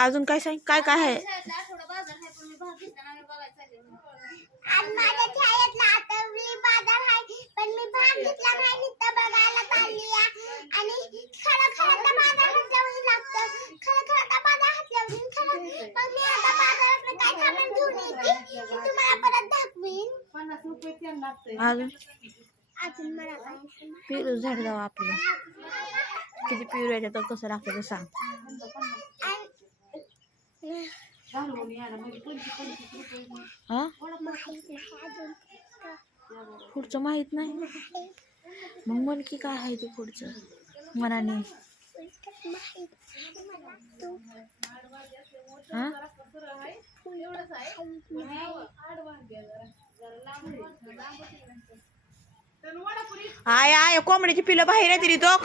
अजून काय सांग, काय काय आहे? आज माझ्या शाळेतला आठवडी बाजार आहे, पण मी भाग घेतला नाही. नुसतं बघायला चालली आहे. आणि खरं खरं तर बाजार हटल्यावर लागतं. खरं खरं तर बाजार हटल्यावर खरं. मग मी आता बाजारात काय सामान घेऊन येते तुम्हाला परत दाखवीन. अजून मला काय पेरू झाड जाऊ आपलं. किती पेरू येतात तर कसं लागतं ते सांग. हा पुढचं माहित नाही. मग म्हण की काय आहे ते पुढचं मनाने. हा आय आय कोंबडीची पिलं बाहेर येते तो.